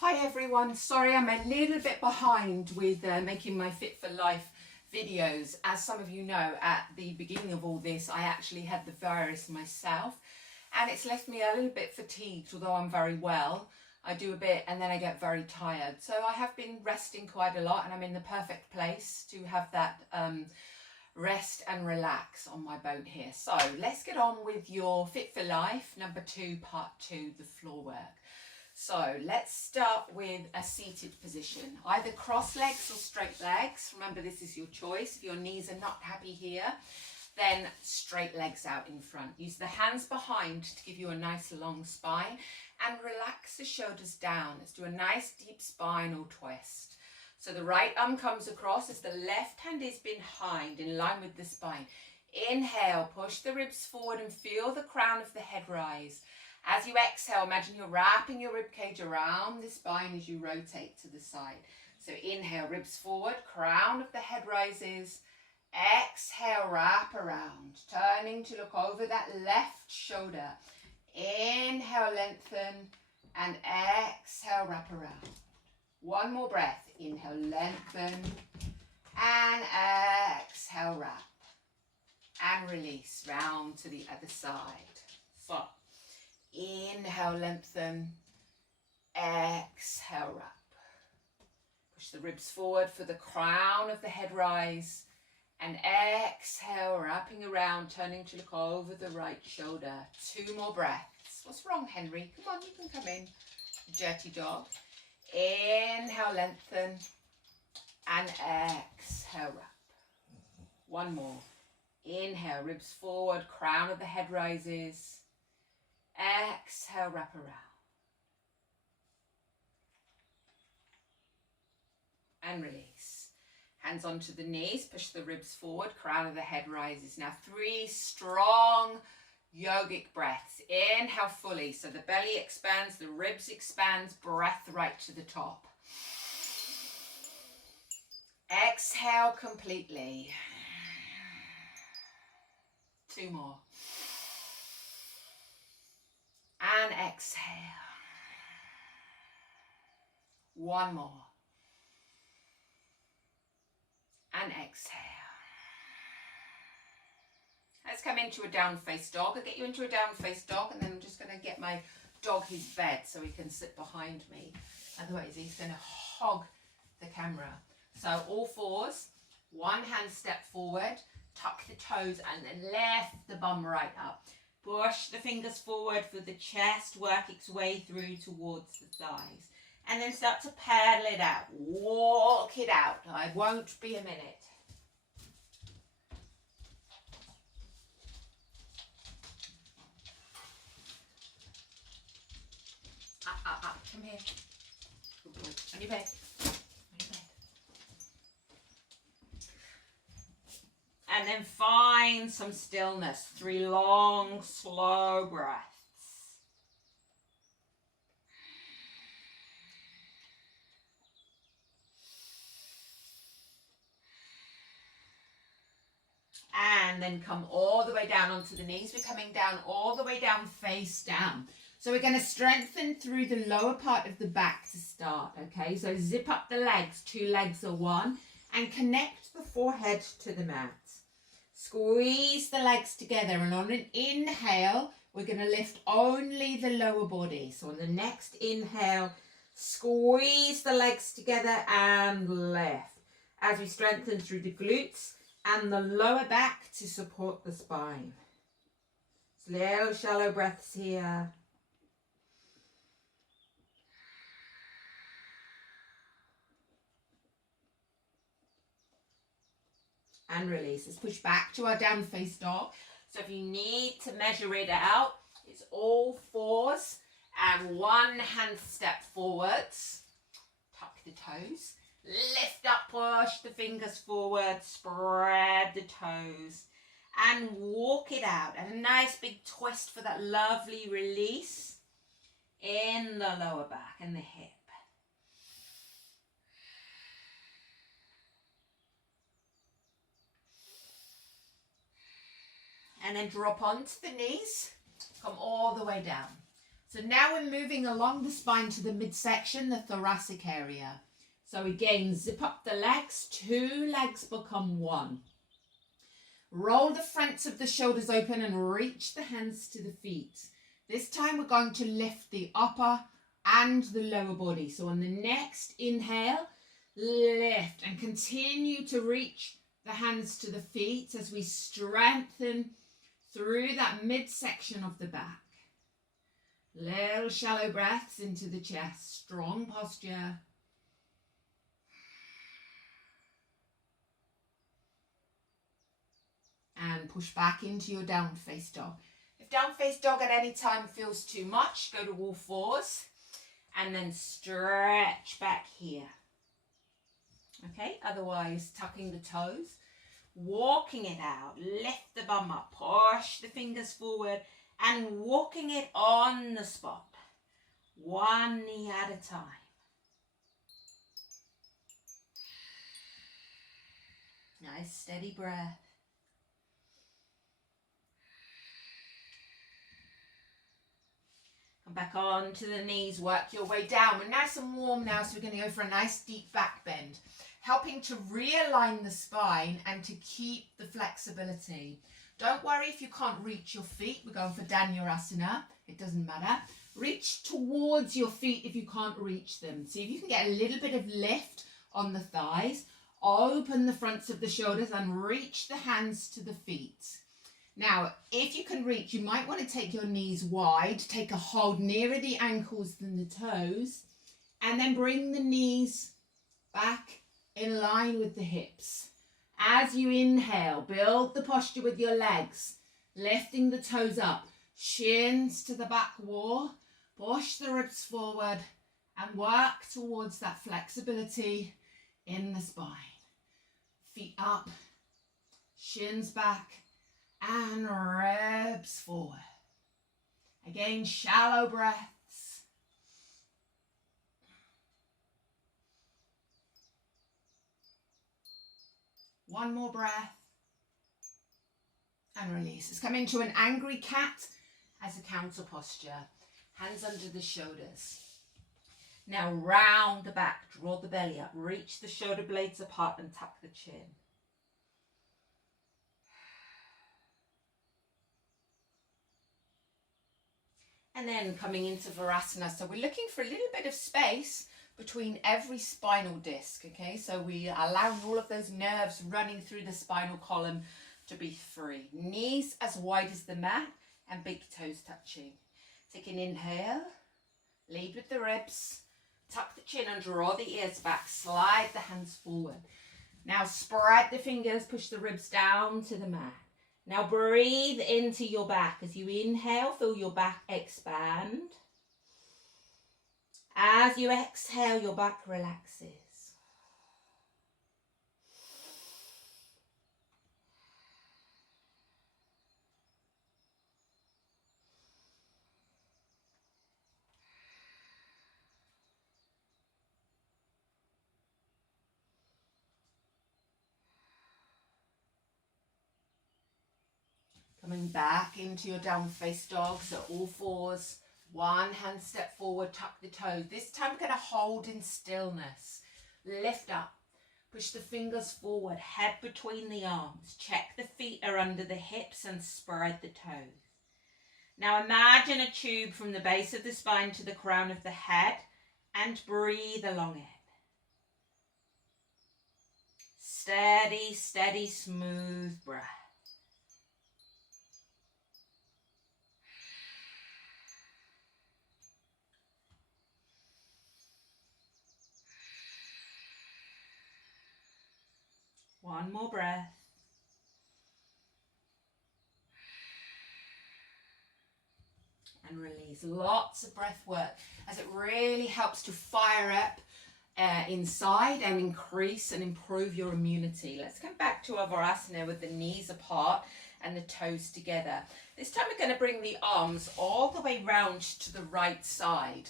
Hi everyone, sorry I'm a little bit behind with making my Fit for Life videos. As some of you know, at the beginning of all this I actually had the virus myself and it's left me a little bit fatigued, although I'm very well. I do a bit and then I get very tired. So I have been resting quite a lot and I'm in the perfect place to have that rest and relax on my boat here. So let's get on with your Fit for Life number 2, part 2, the floor work. So let's start with a seated position, either cross legs or straight legs. Remember, this is your choice. If your knees are not happy here, then straight legs out in front. Use the hands behind to give you a nice long spine and relax the shoulders down. Let's do a nice deep spinal twist. So the right arm comes across as the left hand is behind in line with the spine. Inhale, push the ribs forward and feel the crown of the head rise. As you exhale, imagine you're wrapping your ribcage around the spine as you rotate to the side. So inhale, ribs forward, crown of the head rises. Exhale, wrap around, turning to look over that left shoulder. Inhale, lengthen, and exhale, wrap around. One more breath. Inhale, lengthen, and exhale, wrap. And release, round to the other side. So inhale, lengthen, exhale, wrap. Push the ribs forward for the crown of the head rise. And exhale, wrapping around, turning to look over the right shoulder. 2 more breaths. What's wrong, Henry? Come on, you can come in. Dirty dog. Inhale, lengthen, and exhale, wrap. 1 more. Inhale, ribs forward, crown of the head rises. Exhale, wrap around. And release. Hands onto the knees, push the ribs forward, crown of the head rises. Now 3 strong yogic breaths. Inhale fully, so the belly expands, the ribs expands, breath right to the top. Exhale completely. 2 more. And exhale. 1 more. And exhale. Let's come into a down face dog. I'll get you into a down face dog and then I'm just going to get my dog his bed so he can sit behind me. Otherwise he's going to hog the camera. So all fours, 1 hand step forward, tuck the toes and then lift the bum right up. Push the fingers forward for the chest, work its way through towards the thighs. And then start to paddle it out. Walk it out. I won't be a minute. Up. Come here. Good boy. On your bed. On your bed. And then find some stillness. 3 long, slow breaths. And then come all the way down onto the knees. We're coming down all the way down, face down. So we're going to strengthen through the lower part of the back to start, okay? So zip up the legs, 2 legs are 1, and connect the forehead to the mat. Squeeze the legs together, and on an inhale, we're going to lift only the lower body. So on the next inhale, squeeze the legs together and lift. As we strengthen through the glutes and the lower back to support the spine. Little shallow breaths here. And release. Let's push back to our down face dog. So if you need to measure it out, it's all fours and 1 hand step forwards. Tuck the toes. Lift up, push the fingers forward, spread the toes and walk it out. And a nice big twist for that lovely release in the lower back and the hip. And then drop onto the knees, come all the way down. So now we're moving along the spine to the midsection, the thoracic area. So again, zip up the legs, 2 legs become 1. Roll the fronts of the shoulders open and reach the hands to the feet. This time we're going to lift the upper and the lower body. So on the next inhale, lift and continue to reach the hands to the feet as we strengthen through that midsection of the back. Little shallow breaths into the chest, strong posture. And push back into your down face dog. If down face dog at any time feels too much, go to all fours and then stretch back here. Okay, otherwise tucking the toes, walking it out, lift the bum up, push the fingers forward and walking it on the spot. 1 knee at a time. Nice steady breath. Come back on to the knees, work your way down. We're nice and warm now, so we're going to go for a nice deep back bend, helping to realign the spine and to keep the flexibility. Don't worry if you can't reach your feet. We're going for Dhanurasana. It doesn't matter. Reach towards your feet if you can't reach them. See if you can get a little bit of lift on the thighs. Open the fronts of the shoulders and reach the hands to the feet. Now, if you can reach, you might want to take your knees wide, take a hold nearer the ankles than the toes, and then bring the knees back in line with the hips. As you inhale, build the posture with your legs, lifting the toes up, shins to the back wall, push the ribs forward, and work towards that flexibility in the spine. Feet up, shins back, and ribs forward. Again, shallow breaths. One more breath. And release. Let's come into an angry cat as a counter posture. Hands under the shoulders. Now round the back, draw the belly up, reach the shoulder blades apart and tuck the chin. And then coming into Virasana. So we're looking for a little bit of space between every spinal disc, okay? So we are allowing all of those nerves running through the spinal column to be free. Knees as wide as the mat and big toes touching. Take an inhale, lead with the ribs, tuck the chin and draw the ears back, slide the hands forward. Now spread the fingers, push the ribs down to the mat. Now breathe into your back. As you inhale, feel your back expand. As you exhale, your back relaxes. Coming back into your down face dog, so all fours, one hand step forward, tuck the toes. This time we're going to hold in stillness. Lift up, push the fingers forward, head between the arms. Check the feet are under the hips and spread the toes. Now imagine a tube from the base of the spine to the crown of the head and breathe along it. Steady, steady, smooth breath. One more breath. And release. Lots of breath work as it really helps to fire up inside and increase and improve your immunity. Let's come back to our Virasana with the knees apart and the toes together. This time we're going to bring the arms all the way round to the right side.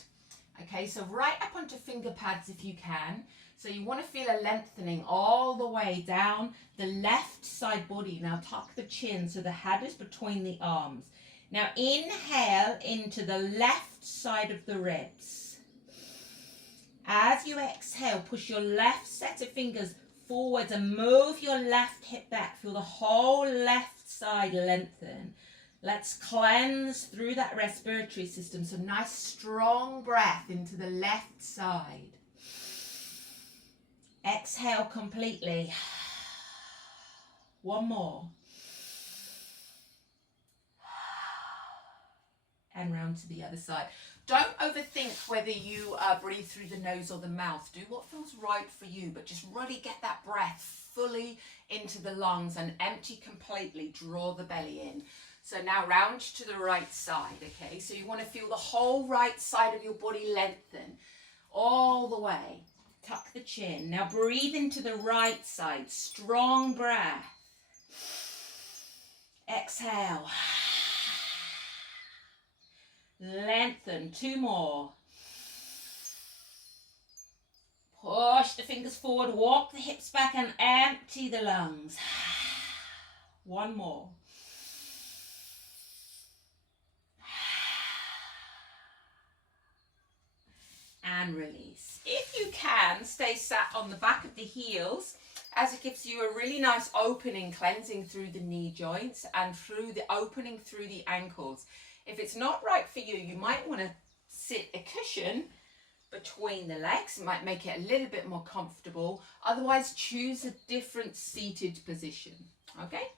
Okay, so right up onto finger pads if you can. So you want to feel a lengthening all the way down the left side body. Now tuck the chin so the head is between the arms. Now inhale into the left side of the ribs. As you exhale, push your left set of fingers forwards and move your left hip back. Feel the whole left side lengthen. Let's cleanse through that respiratory system. So nice strong breath into the left side. Exhale completely. One more. And round to the other side. Don't overthink whether you breathe through the nose or the mouth. Do what feels right for you, but just really get that breath fully into the lungs and empty completely. Draw the belly in. So now round to the right side, okay? So you want to feel the whole right side of your body lengthen all the way. Tuck the chin. Now breathe into the right side. Strong breath. Exhale. Lengthen. 2 more. Push the fingers forward. Walk the hips back and empty the lungs. 1 more. And release. If you can, stay sat on the back of the heels, as it gives you a really nice opening, cleansing through the knee joints and through the opening through the ankles. If it's not right for you, you might want to sit a cushion between the legs. It might make it a little bit more comfortable. Otherwise, choose a different seated position. Okay?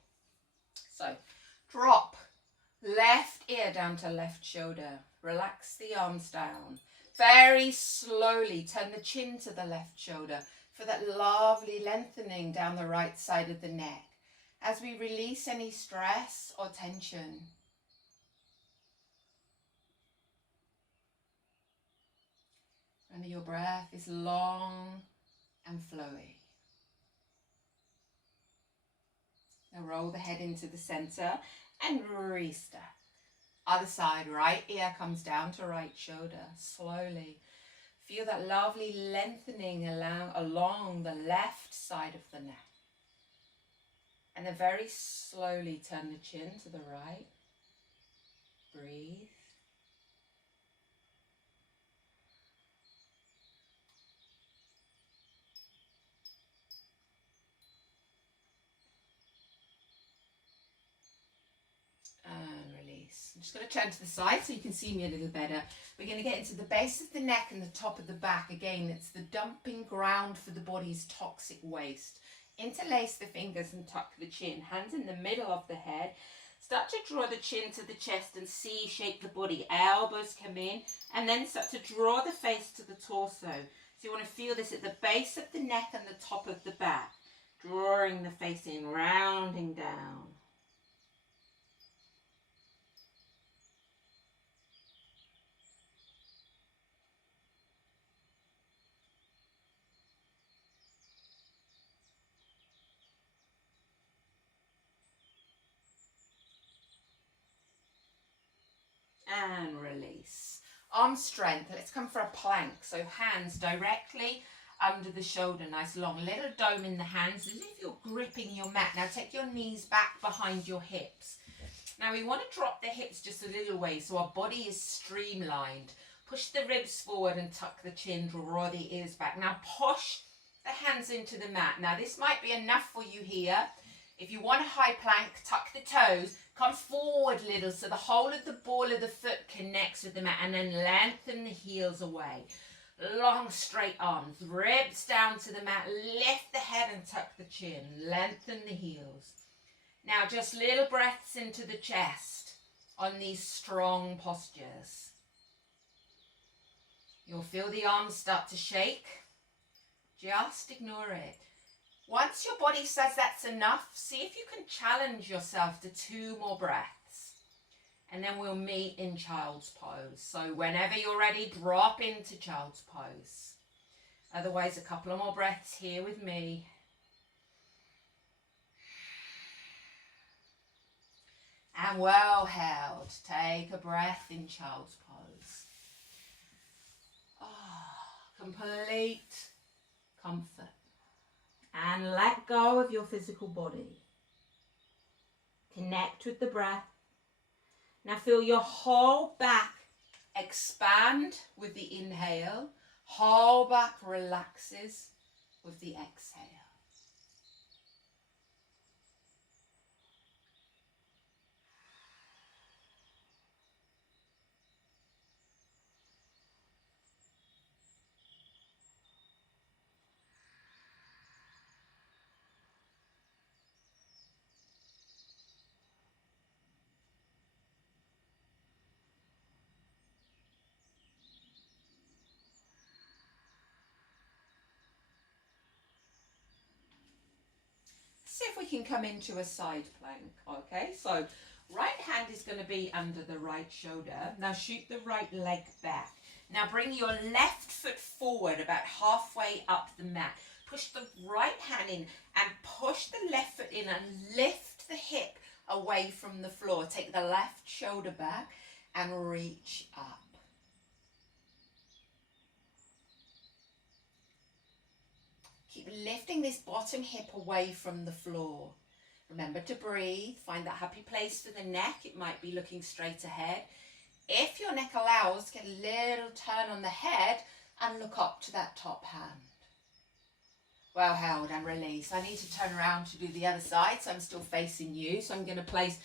So, drop left ear down to left shoulder. Relax the arms down. Very slowly turn the chin to the left shoulder for that lovely lengthening down the right side of the neck as we release any stress or tension. Remember, your breath is long and flowy. Now roll the head into the center and re-step. Other side, right ear comes down to right shoulder, slowly. Feel that lovely lengthening along the left side of the neck. And then very slowly turn the chin to the right. Breathe. And release. I'm just going to turn to the side so you can see me a little better. We're going to get into the base of the neck and the top of the back. Again, it's the dumping ground for the body's toxic waste. Interlace the fingers and tuck the chin. Hands in the middle of the head. Start to draw the chin to the chest and C-shape the body. Elbows come in and then start to draw the face to the torso. So you want to feel this at the base of the neck and the top of the back. Drawing the face in, rounding down. And release. Arm strength. Let's come for a plank. So hands directly under the shoulder. Nice long little dome in the hands as if you're gripping your mat. Now take your knees back behind your hips. Now we want to drop the hips just a little way so our body is streamlined. Push the ribs forward and tuck the chin. Draw the ears back. Now push the hands into the mat. Now this might be enough for you here. If you want a high plank, tuck the toes. Come forward a little so the whole of the ball of the foot connects with the mat, and then lengthen the heels away. Long straight arms, ribs down to the mat, lift the head and tuck the chin, lengthen the heels. Now just little breaths into the chest on these strong postures. You'll feel the arms start to shake. Just ignore it. Once your body says that's enough, see if you can challenge yourself to 2 more breaths. And then we'll meet in child's pose. So whenever you're ready, drop into child's pose. Otherwise, a couple of more breaths here with me. And well held. Take a breath in child's pose. Complete comfort. And let go of your physical body. Connect with the breath. Now feel your whole back expand with the inhale. Whole back relaxes with the exhale. See if we can come into a side plank. Okay, so right hand is going to be under the right shoulder. Now shoot the right leg back. Now bring your left foot forward about halfway up the mat. Push the right hand in and push the left foot in and lift the hip away from the floor. Take the left shoulder back and reach up. Keep lifting this bottom hip away from the floor. Remember to breathe. Find that happy place for the neck. It might be looking straight ahead. If your neck allows, get a little turn on the head and look up to that top hand. Well held and release. I need to turn around to do the other side, so I'm still facing you. So I'm going to place,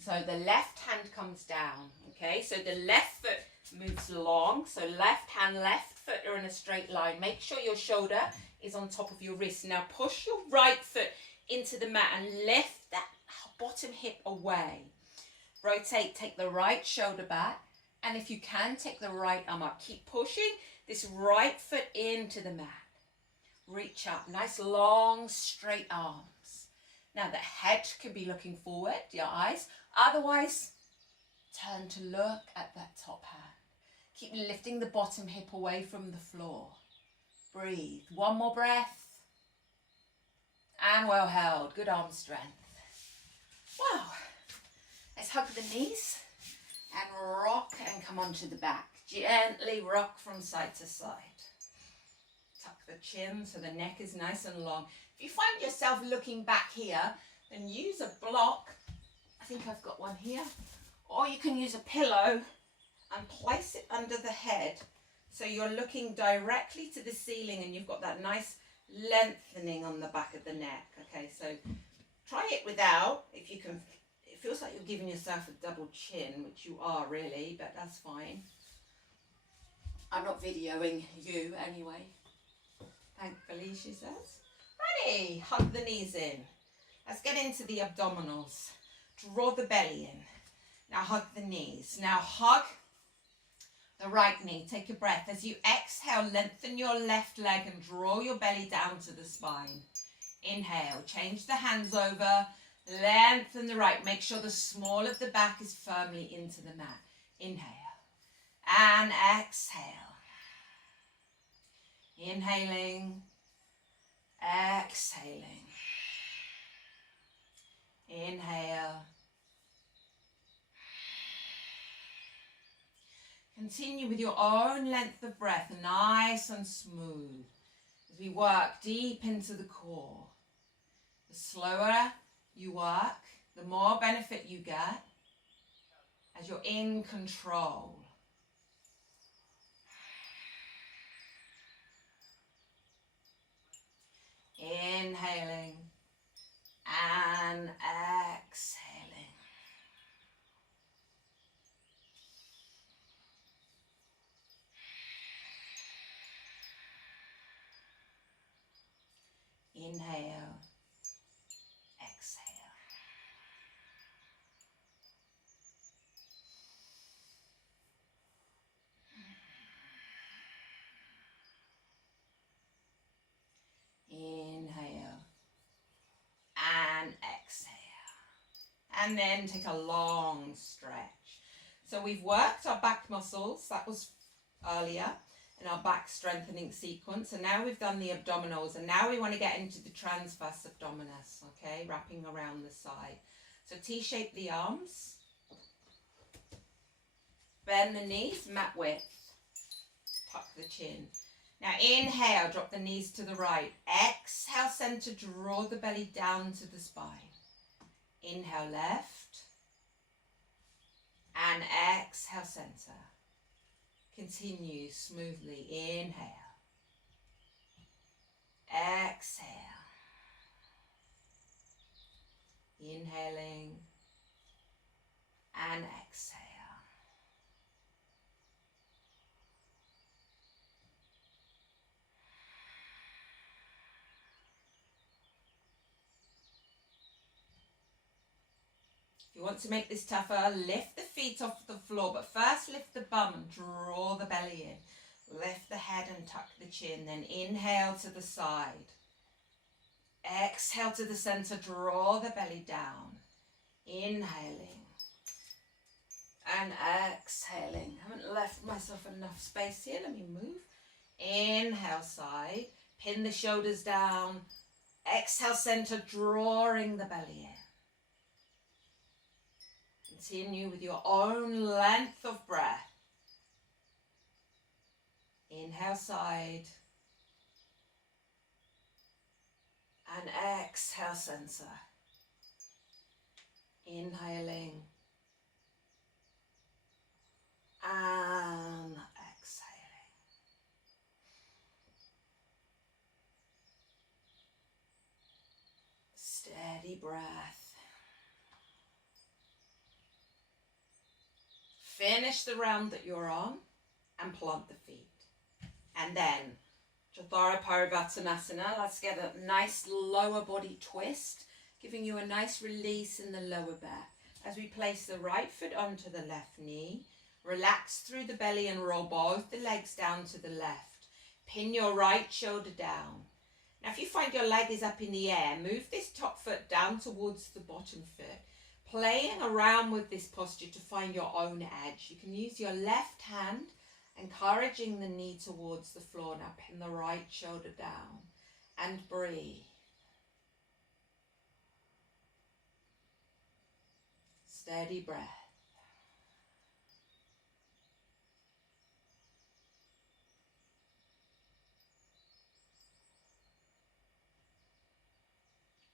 so the left hand comes down. Okay, so the left foot moves long. So left hand, left foot are in a straight line. Make sure your shoulder is on top of your wrist. Now push your right foot into the mat and lift that bottom hip away. Rotate, take the right shoulder back, and if you can, take the right arm up. Keep pushing this right foot into the mat. Reach up, nice long straight arms. Now the head can be looking forward, your eyes. Otherwise, turn to look at that top hand. Keep lifting the bottom hip away from the floor. Breathe. One more breath. And well held. Good arm strength. Wow. Let's hug the knees and rock and come onto the back. Gently rock from side to side. Tuck the chin so the neck is nice and long. If you find yourself looking back here, then use a block. I think I've got one here. Or you can use a pillow and place it under the head. So you're looking directly to the ceiling and you've got that nice lengthening on the back of the neck. Okay, so try it without, if you can. It feels like you're giving yourself a double chin, which you are really, but that's fine. I'm not videoing you anyway. Thankfully, she says. Ready, hug the knees in. Let's get into the abdominals. Draw the belly in. Now hug the knees. Now hug the right knee. Take a breath. As you exhale, lengthen your left leg and draw your belly down to the spine. Inhale. Change the hands over. Lengthen the right. Make sure the small of the back is firmly into the mat. Inhale. And exhale. Inhaling. Exhaling. Inhale. Continue with your own length of breath, nice and smooth, as we work deep into the core. The slower you work, the more benefit you get as you're in control. Inhaling and exhaling. Inhale, exhale. Inhale and exhale. And then take a long stretch. So we've worked our back muscles, that was earlier, in our back strengthening sequence, and now we've done the abdominals, and now we want to get into the transverse abdominis, okay, wrapping around the side. So T-shape the arms, bend the knees, mat width, tuck the chin. Now inhale, drop the knees to the right. Exhale, center, draw the belly down to the spine. Inhale, left. And exhale, center. Continue smoothly. Inhale. Exhale. Inhaling and exhale. If you want to make this tougher, lift the feet off the floor, but first lift the bum and draw the belly in. Lift the head and tuck the chin, then inhale to the side. Exhale to the center, draw the belly down. Inhaling and exhaling. Haven't left myself enough space here, let me move. Inhale, side, pin the shoulders down. Exhale, center, drawing the belly in. Continue with your own length of breath. Inhale, side. And exhale, center. Inhaling. And exhaling. Steady breath. Finish the round that you're on and plant the feet. And then Chathara Parivartanasana. Let's get a nice lower body twist, giving you a nice release in the lower back. As we place the right foot onto the left knee, relax through the belly and roll both the legs down to the left. Pin your right shoulder down. Now if you find your leg is up in the air, move this top foot down towards the bottom foot. Playing around with this posture to find your own edge. You can use your left hand, encouraging the knee towards the floor. Now pin the right shoulder down and breathe. Steady breath.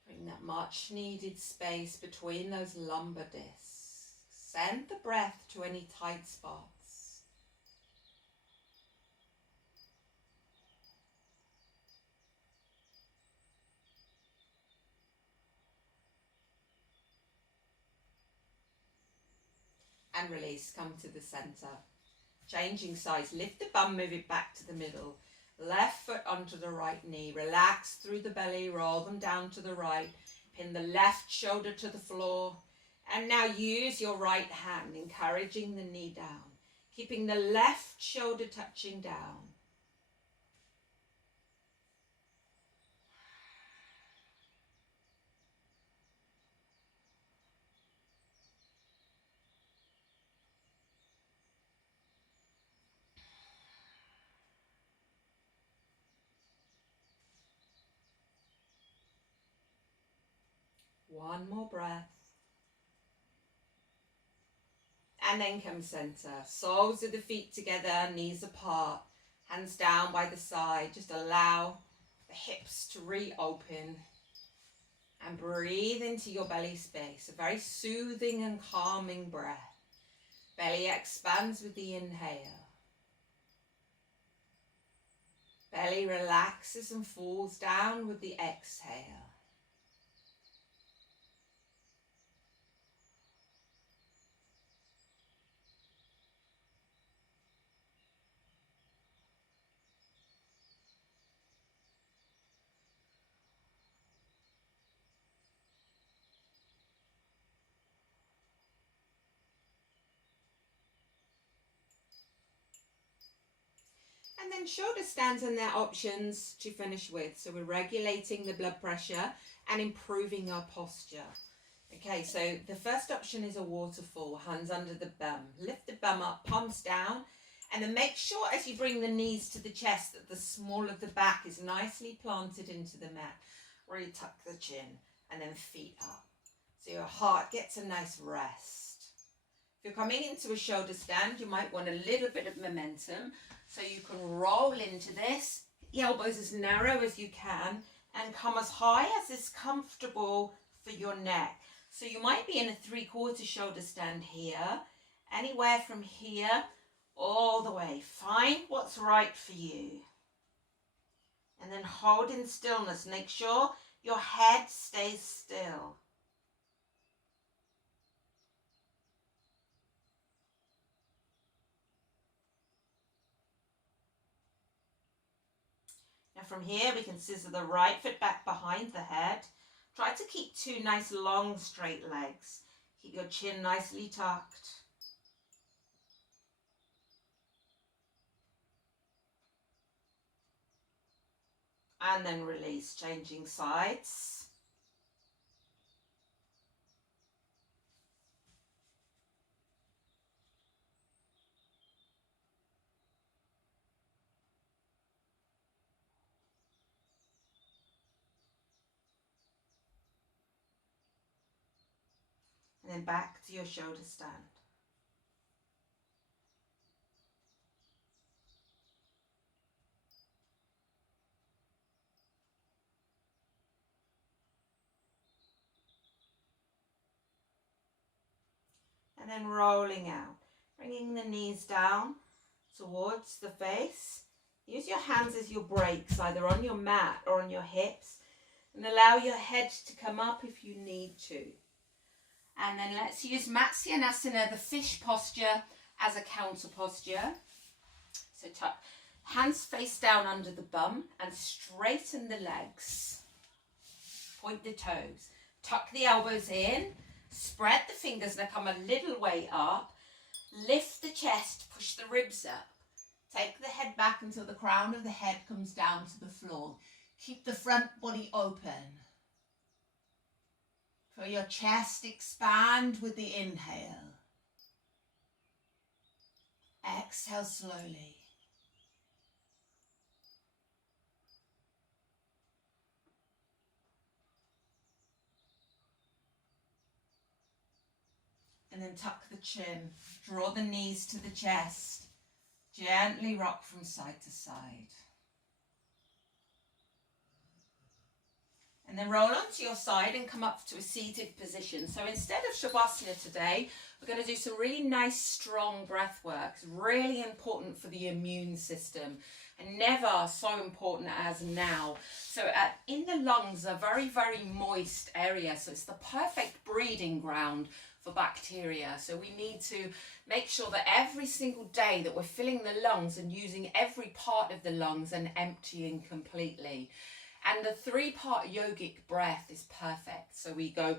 Bring that much needed space between those lumbar discs. Send the breath to any tight spots. And release, come to the center. Changing sides, lift the bum, move it back to the middle. Left foot onto the right knee, relax through the belly, roll them down to the right. Pin the left shoulder to the floor. And now use your right hand, encouraging the knee down. Keeping the left shoulder touching down. One more breath. And then come center. Soles of the feet together, knees apart, hands down by the side. Just allow the hips to reopen. And breathe into your belly space. A very soothing and calming breath. Belly expands with the inhale. Belly relaxes and falls down with the exhale. And then shoulder stands and their options to finish with. So we're regulating the blood pressure and improving our posture. Okay, so the first option is a waterfall, hands under the bum. Lift the bum up, palms down, and then make sure as you bring the knees to the chest that the small of the back is nicely planted into the mat. Really tuck the chin and then feet up. So your heart gets a nice rest. If you're coming into a shoulder stand, you might want a little bit of momentum. So you can roll into this, the elbows as narrow as you can, and come as high as is comfortable for your neck. So you might be in a 3/4 shoulder stand here, Anywhere from here all the way. Find what's right for you. And then hold in stillness. Make sure your head stays still. Now from here we can scissor the right foot back behind the head. Try to keep two nice long straight legs. Keep your chin nicely tucked. And then release, changing sides. And then back to your shoulder stand. And then rolling out, bringing the knees down towards the face. Use your hands as your brakes, either on your mat or on your hips, and allow your head to come up if you need to. And then let's use Matsyenasana, the fish posture, as a counter posture. So tuck, hands face down under the bum and straighten the legs. Point the toes. Tuck the elbows in. Spread the fingers, now come a little way up. Lift the chest, push the ribs up. Take the head back until the crown of the head comes down to the floor. Keep the front body open. Feel your chest expand with the inhale. Exhale slowly. And then tuck the chin, draw the knees to the chest, gently rock from side to side. And then roll onto your side and come up to a seated position. So instead of Shavasana today, we're going to do some really nice strong breath work. It's really important for the immune system and never so important as now. So in the lungs, a very, very moist area. So it's the perfect breeding ground for bacteria. So we need to make sure that every single day that we're filling the lungs and using every part of the lungs and emptying completely. And the 3-part yogic breath is perfect. So we go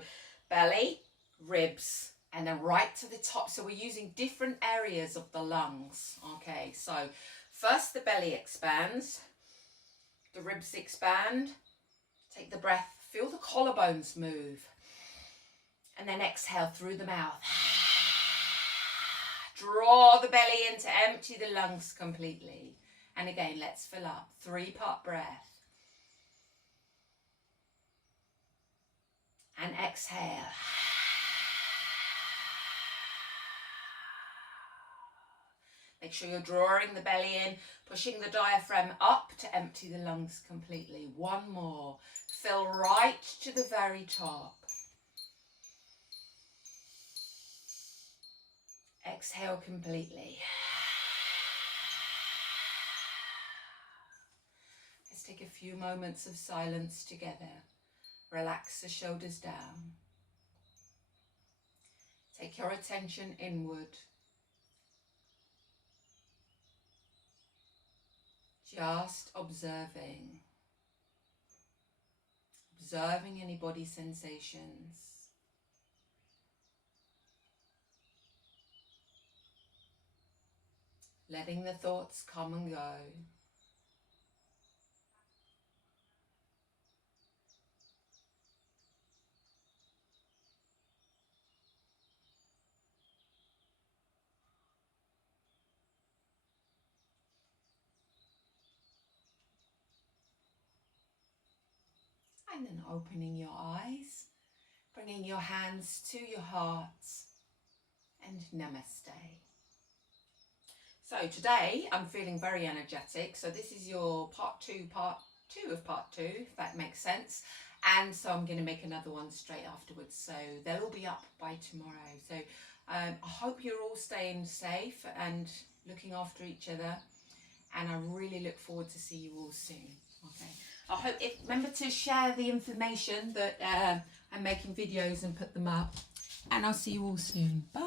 belly, ribs, and then right to the top. So we're using different areas of the lungs. Okay, so first the belly expands, the ribs expand. Take the breath, feel the collarbones move. And then exhale through the mouth. Draw the belly in to empty the lungs completely. And again, let's fill up. 3-part breath. And exhale. Make sure you're drawing the belly in, pushing the diaphragm up to empty the lungs completely. One more. Fill right to the very top. Exhale completely. Let's take a few moments of silence together. Relax the shoulders down. Take your attention inward. Just observing. Observing any body sensations. Letting the thoughts come and go. And then opening your eyes, bringing your hands to your hearts, and namaste. So today I'm feeling very energetic. So this is your part two of part 2, if that makes sense. And so I'm going to make another one straight afterwards. So they'll all be up by tomorrow. So I hope you're all staying safe and looking after each other, and I really look forward to see you all soon. Okay. I hope remember to share the information that I'm making videos and put them up, and I'll see you all soon. Bye.